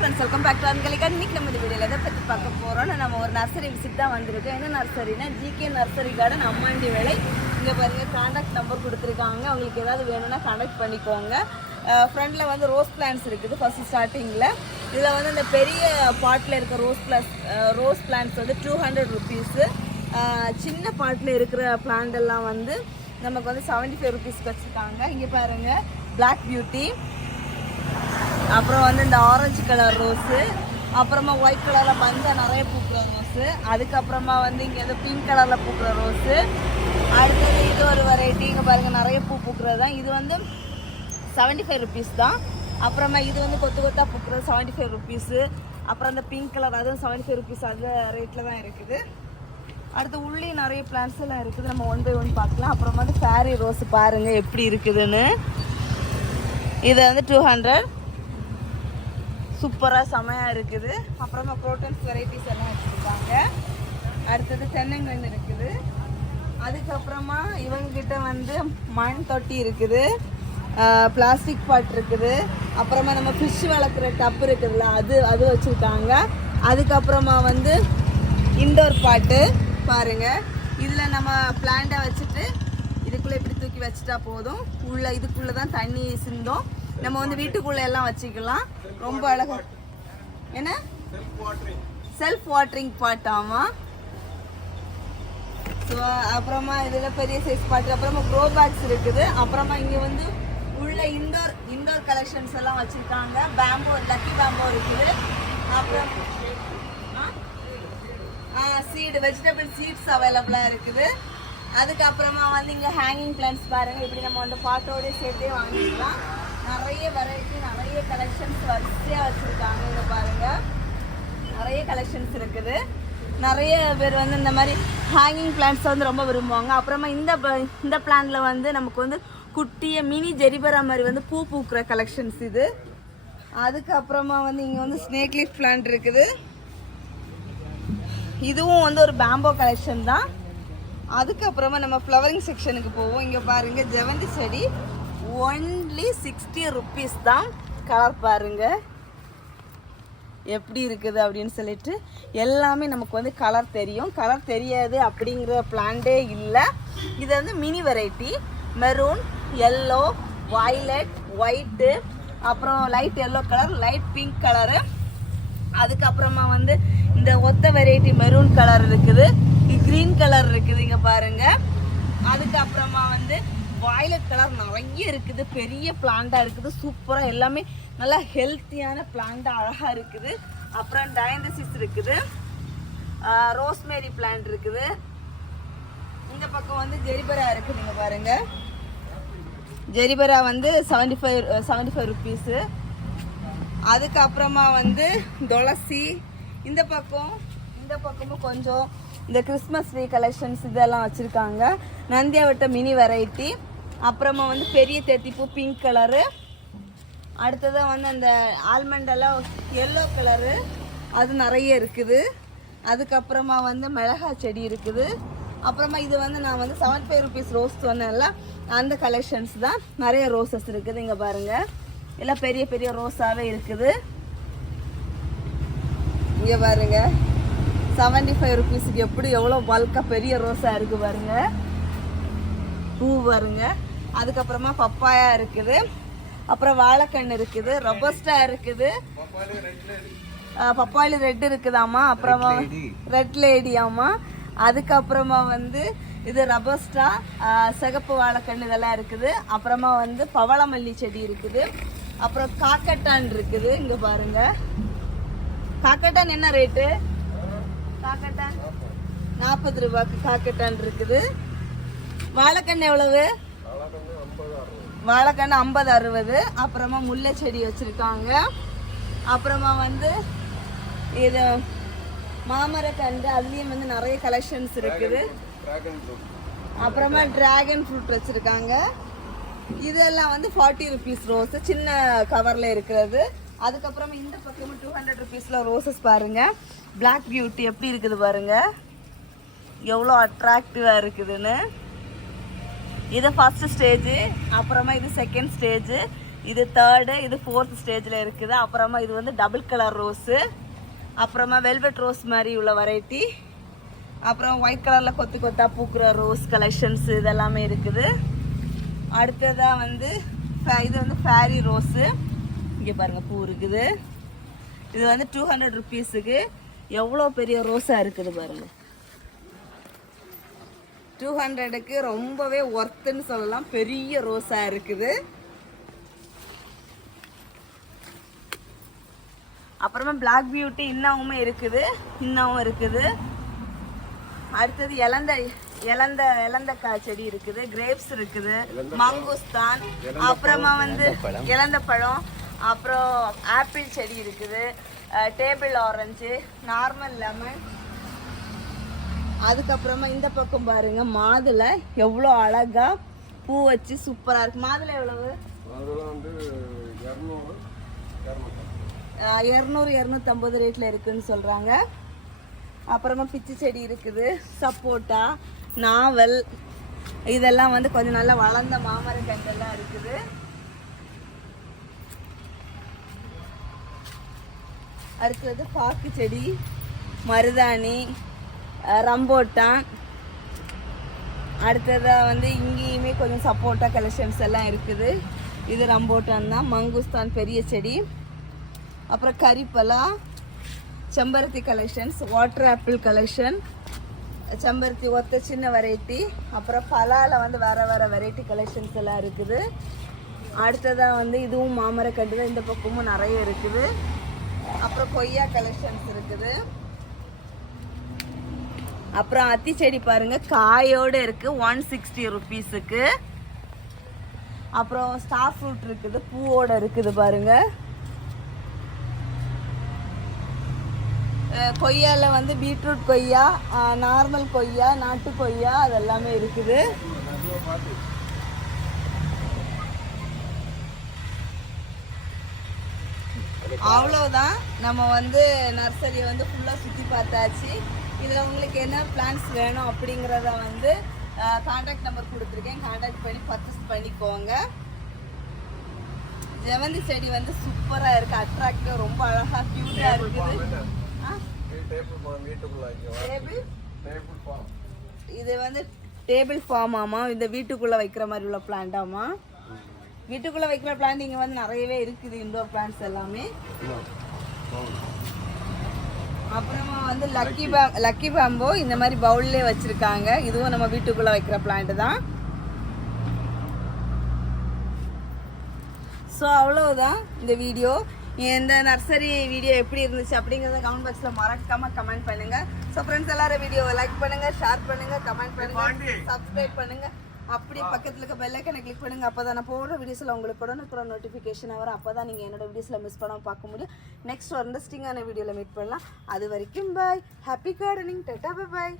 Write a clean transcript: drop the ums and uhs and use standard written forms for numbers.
Friends, welcome back to அன்கலிகா. இன்னைக்கு நம்ம இந்த வீடியோவில் எதை பற்றி பார்க்க போகிறோம்னா, நம்ம ஒரு நர்சரி விசிட் தான் வந்திருக்கோம். என்ன நர்சரினா ஜிகே நர்சரி கார்டன், அம்மாண்டி வேலை. இங்கே பாருங்கள், கான்டாக்ட் நம்பர் கொடுத்துருக்காங்க. உங்களுக்கு ஏதாவது வேணும்னா கான்டாக்ட் பண்ணிக்கோங்க. ஃப்ரண்டில் வந்து ரோஸ் பிளான்ஸ் இருக்குது. ஃபஸ்ட்டு ஸ்டார்டிங்கில் இதில் வந்து இந்த பெரிய பாட்டில் இருக்க ரோஸ் பிளான்ஸ் வந்து 200 ருபீஸு. சின்ன பாட்டில் இருக்கிற பிளான்ட் எல்லாம் வந்து நமக்கு வந்து 75 ருபீஸ்க்கு வச்சுருக்காங்க. இங்கே பாருங்கள், பிளாக் பியூட்டி, அப்புறம் வந்து இந்த ஆரஞ்சு கலர் ரோஸு, அப்புறமா ஒயிட் கலரில் மஞ்சள் நிறைய பூக்கிற ரோஸு, அதுக்கப்புறமா வந்து இங்கே வந்து பிங்க் கலரில் பூக்கிற ரோஸு. அடுத்தது இது ஒரு வெரைட்டி, இங்கே பாருங்கள் நிறைய பூ பூக்கிறது தான். இது வந்து 75 ருபீஸ் தான். அப்புறமா இது வந்து கொத்து கொத்தாக பூக்கிறது 75 ருபீஸு. அப்புறம் அந்த பிங்க் கலர் அதுவும் 75 ருபீஸ், அந்த ரேட்டில் தான் இருக்குது. அடுத்து உள்ளே நிறைய பிளான்ஸ் எல்லாம் இருக்குது. நம்ம ஒன் பை ஒன் பார்க்கலாம். அப்புறமா வந்து ஃபேரி ரோஸ் பாருங்கள் எப்படி இருக்குதுன்னு. இது வந்து 200, சூப்பராக செமையாக இருக்குது. அப்புறமா க்ரோட்டன்ஸ் வெரைட்டிஸ் எல்லாம் வச்சுருக்காங்க. அடுத்தது தென்னங்கன்று இருக்குது. அதுக்கப்புறமா இவங்ககிட்ட வந்து மண் தொட்டி இருக்குது, பிளாஸ்டிக் பாட் இருக்குது. அப்புறமா நம்ம ஃபிஷ் வளர்க்குற டப் இருக்குதுல்ல, அது வச்சுருக்காங்க. அதுக்கப்புறமா வந்து இன்டோர் பாட்டு பாருங்கள். இதில் நம்ம பிளான்ட்டை வச்சுட்டு இதுக்குள்ளே இப்படி தூக்கி வச்சுட்டா போதும். இதுக்குள்ளே தான் தண்ணி சிந்தும். நம்ம வந்து வீட்டுக்குள்ளே எல்லாம் வச்சுக்கலாம். ரொம்ப அழகா. என்ன செல்ஃப் வாட்டரிங் பாட். ஆமாம். ஸோ அப்புறமா இதில் பெரிய சைஸ் பாட்டு. அப்புறமா க்ரோ பேக்ஸ் இருக்குது. அப்புறமா இங்கே வந்து உள்ள இண்டோர் கலெக்ஷன்ஸ் எல்லாம் வச்சுருக்காங்க. பேம்போ, லக்கி பேம்போ இருக்குது. அப்புறம் சீடு, வெஜிடபிள் சீட்ஸ் அவைலபிளாக இருக்குது. அதுக்கப்புறமா வந்து இங்கே ஹேங்கிங் பிளான்ஸ் பாருங்கள். இப்படி நம்ம வந்து பாட்டோடய சேர்த்தே வாங்கிக்கலாம். நிறைய வெரைட்டி, நிறைய கலெக்ஷன்ஸ் வரிசையாக வச்சுருக்காங்க. இங்கே பாருங்கள், நிறைய கலெக்ஷன்ஸ் இருக்குது. நிறைய பேர் வந்து இந்த மாதிரி ஹேங்கிங் பிளான்ட்ஸ் வந்து ரொம்ப விரும்புவாங்க. அப்புறமா இந்த பிளான்ட்டில் வந்து நமக்கு வந்து குட்டிய மினி ஜெரிபரா மாதிரி வந்து பூ பூக்கிற கலெக்ஷன்ஸ் இது. அதுக்கப்புறமா வந்து இங்கே வந்து ஸ்னேக் லீஃப் பிளான்ட் இருக்குது. இதுவும் வந்து ஒரு பேம்போ கலெக்ஷன் தான். அதுக்கப்புறமா நம்ம ஃப்ளவரிங் செக்ஷனுக்கு போவோம். இங்கே பாருங்கள், ஜெவந்தி செடி ஒன்லி 60 ருபீஸ் தான். கலர் பாருங்கள் எப்படி இருக்குது அப்படின்னு சொல்லிட்டு. எல்லாமே நமக்கு வந்து கலர் தெரியும். கலர் தெரியாது அப்படிங்கிற பிளான்டே இல்லை. இது வந்து mini variety, maroon, yellow, violet, white, அப்புறம் light yellow colour, light pink colour. அதுக்கப்புறமா வந்து இந்த ஒத்த வெரைட்டி மெரூன் கலர் இருக்குது, க்ரீன் கலர் இருக்குது. இங்கே பாருங்கள். அதுக்கப்புறமா வந்து வயலட் கலர் நிறைய இருக்குது. பெரிய பிளான்ட்டாக இருக்குது. சூப்பராக எல்லாமே நல்லா ஹெல்த்தியான பிளான்ட்டாக அழகாக இருக்குது. அப்புறம் டயந்தசிஸ் இருக்குது, ரோஸ்மேரி பிளான்ட் இருக்குது. இந்த பக்கம் வந்து ஜெரிபரா இருக்குது. நீங்கள் பாருங்கள், ஜெரிபரா வந்து 75 ருபீஸு. அதுக்கப்புறமா வந்து துளசி. இந்த பக்கமும் கொஞ்சம் இந்த கிறிஸ்மஸ் ட்ரீ கலெக்ஷன்ஸ் இதெல்லாம் வச்சுருக்காங்க. நந்தியாவட்ட மினி வெரைட்டி. அப்புறமா வந்து பெரிய தெத்திப்பூ பிங்க் கலரு. அடுத்ததாக வந்து அந்த ஆல்மண்டெல்லாம் எல்லோ கலரு, அது நிறைய இருக்குது. அதுக்கப்புறமா வந்து மிளகா செடி இருக்குது. அப்புறமா இது வந்து நான் வந்து 75 ருபீஸ் ரோஸ் சொன்னேன்ல, அந்த கலெக்ஷன்ஸ் தான். நிறைய ரோசஸ் இருக்குது. இங்கே பாருங்கள், எல்லாம் பெரிய பெரிய ரோஸாகவே இருக்குது. இங்கே பாருங்கள், 75 ருபீஸுக்கு எவ்வளோ பல்காக பெரிய ரோஸாக இருக்குது பாருங்கள். பூ பாருங்க. அதுக்கப்புறமா பப்பாயா இருக்குது. அப்புறம் வாழைக்கண்ணு இருக்குது, ரொபஸ்டா இருக்குது, பப்பாளி ரெட் இருக்குதாமா. அப்புறமா ரெட் லேடி ஆமா. அதுக்கப்புறமா வந்து இது ரொபஸ்டா, சிகப்பு வாழைக்கண்ணு இதெல்லாம் இருக்குது. அப்புறமா வந்து பவளமல்லி செடி இருக்குது. அப்புறம் காக்கட்டான் இருக்குது. இங்கே பாருங்க, காக்கட்டான் என்ன ரேட்டு? காக்கட்டான் 40 ரூபாய்க்கு காக்கட்டான் இருக்குது. வாழைக்கண்ணு எவ்வளவு? வாழைக்கண்ணு 50, 60. அப்புறமா முல்லை செடி வச்சுருக்காங்க. அப்புறமா வந்து இது மாமரக்கண்டு, அதுலேயும் வந்து நிறைய கலெக்ஷன்ஸ் இருக்குது. அப்புறமா டிராகன் ஃப்ரூட் வச்சுருக்காங்க. இதெல்லாம் வந்து 40 ருபீஸ் ரோஸு, சின்ன கவரில் இருக்கிறது. அதுக்கப்புறமா இந்த பக்கமும் 200 ருபீஸில் ரோசஸ் பாருங்கள். பிளாக் பியூட்டி எப்படி இருக்குது பாருங்கள், எவ்வளோ அட்ராக்டிவாக இருக்குதுன்னு. இது ஃபஸ்ட்டு ஸ்டேஜு. அப்புறமா இது செகண்ட் ஸ்டேஜு. இது 3rd, இது 4th ஸ்டேஜில் இருக்குது. அப்புறமா இது வந்து டபுள் கலர் ரோஸு, அப்புறமா வெல்வெட் ரோஸ் மாதிரி உள்ள வெரைட்டி, அப்புறம் ஒயிட் கலரில் கொத்து கொத்தா பூக்கிற ரோஸ் கலெக்ஷன்ஸ் இதெல்லாமே இருக்குது. அடுத்ததாக வந்து இது வந்து ஃபேரி ரோஸு, இங்கே பாருங்கள் பூ இருக்குது. இது வந்து 200 ருபீஸுக்கு. எவ்வளோ பெரிய ரோஸாக இருக்குது பாருங்கள். 200க்கு ரொம்பவே ஒர்த்துன்னு சொல்லலாம். பெரிய ரோஸாக இருக்குது. அப்புறமா பிளாக் பியூட்டி இன்னமுமே இருக்குது, இன்னமும் இருக்குது. அடுத்தது இலந்தக்காய் செடி இருக்குது, கிரேப்ஸ் இருக்குது, மங்குஸ்தான், அப்புறமா வந்து இலந்த பழம், அப்புறம் ஆப்பிள் செடி இருக்குது, டேபிள் ஆரஞ்சு, நார்மல் லெமன். அதுக்கப்புறமா இந்த பக்கம் பாருங்க மாதுளை எவ்வளோ அழகா பூ வச்சு சூப்பராக இருக்கு. மாதுளை எவ்வளவு? 200-250 ரேட்டில் இருக்குன்னு சொல்கிறாங்க. அப்புறமா பிச்சு செடி இருக்குது, சப்போட்டா, நாவல், இதெல்லாம் வந்து கொஞ்சம் நல்லா வளர்ந்த மாமர கண்டெல்லாம் இருக்குது. அடுத்தது பாக்கு செடி, மருதாணி, ரம்போட்டான். அடுத்ததாக வந்து இங்கேயுமே கொஞ்சம் சப்போட்டா கலெக்ஷன்ஸ் எல்லாம் இருக்குது. இது ரம்போட்டான் தான். மங்குஸ்தான் பெரிய செடி, அப்புறம் கரிப்பலா, செம்பருத்தி கலெக்ஷன்ஸ், வாட்டர் ஆப்பிள் கலெக்ஷன், செம்பருத்தி ஒத்த சின்ன வெரைட்டி, அப்புறம் பலாவில் வந்து வேறு வெரைட்டி கலெக்ஷன்ஸ் எல்லாம் இருக்குது. அடுத்ததாக வந்து இதுவும் மாமரக்கண்டு தான், இந்த பக்கமும் நிறைய இருக்குது. அப்புறம் கொய்யா கலெக்ஷன்ஸ் இருக்குது. அப்புறம் அத்தி செடி பாருங்கள் காயோடு இருக்குது, 160 ருபீஸுக்கு. அப்புறம் ஸ்டார் ஃப்ரூட் இருக்குது, பூவோடு இருக்குது பாருங்கள். கொய்யாவில் வந்து பீட்ரூட் கொய்யா, நார்மல் கொய்யா, நாட்டு கொய்யா, அதெல்லாமே இருக்குது. அவ்வளோதான். நம்ம வந்து நர்சரியை வந்து ஃபுல்லாக சுற்றி பார்த்தாச்சு. இதில் உங்களுக்கு என்ன பிளான்ஸ் வேணும் அப்படிங்கிறத வந்து கான்டாக்ட் நம்பர் கொடுத்துருக்கேன், கான்டாக்ட் பண்ணி பர்ச்சேஸ் பண்ணிக்கோங்க. ஜெவந்தி செடி வந்து சூப்பராக இருக்குது, அட்ராக்டிவ், ரொம்ப அழகாக க்யூட்டாக இருக்குது. இது வந்து டேபிள் ஃபார்ம் ஆமா, இந்த வீட்டுக்குள்ள வைக்கிற மாதிரி உள்ள பிளான்டாமா. வீட்டுக்குள்ள வைக்கிற பிளான்ட் இங்க வந்து நிறையவே இருக்குது, இன்டோர் பிளான்ட்ஸ் எல்லாமே. அப்புறமா வந்து லக்கி பேம்போ இந்த மாதிரி பவுல்லே வச்சிருக்காங்க. இதுவும் நம்ம வீட்டுக்குள்ள வைக்கிற பிளான்ட் தான். ஸோ அவ்வளவுதான் இந்த வீடியோ. இந்த நர்சரி வீடியோ எப்படி இருந்துச்சு அப்படிங்கிறத கமெண்ட் பாக்ஸில் மறக்காமல் கமெண்ட் பண்ணுங்கள். ஸோ ஃப்ரெண்ட்ஸ் எல்லாரும் வீடியோவை லைக் பண்ணுங்கள், ஷேர் பண்ணுங்கள், கமெண்ட் பண்ணுங்கள், சப்ஸ்கிரைப் பண்ணுங்கள். அப்படி பக்கத்தில் இருக்க பெல் ஐக்கனை கிளிக் பண்ணுங்கள். அப்போ தான் நான் போடுற வீடியோஸில் உங்களுக்கு உடனுக்குடன் நோட்டிஃபிகேஷன் வரும். அப்போ தான் நீங்கள் என்னோட வீடியோஸில் மிஸ் பண்ணாமல் பார்க்க முடியும். நெக்ஸ்ட் ஒரு இன்ட்ரெஸ்டிங்கான வீடியோவில் மீட் பண்ணலாம். அது வரைக்கும் பாய். Happy gardening. டாடா, பாய்.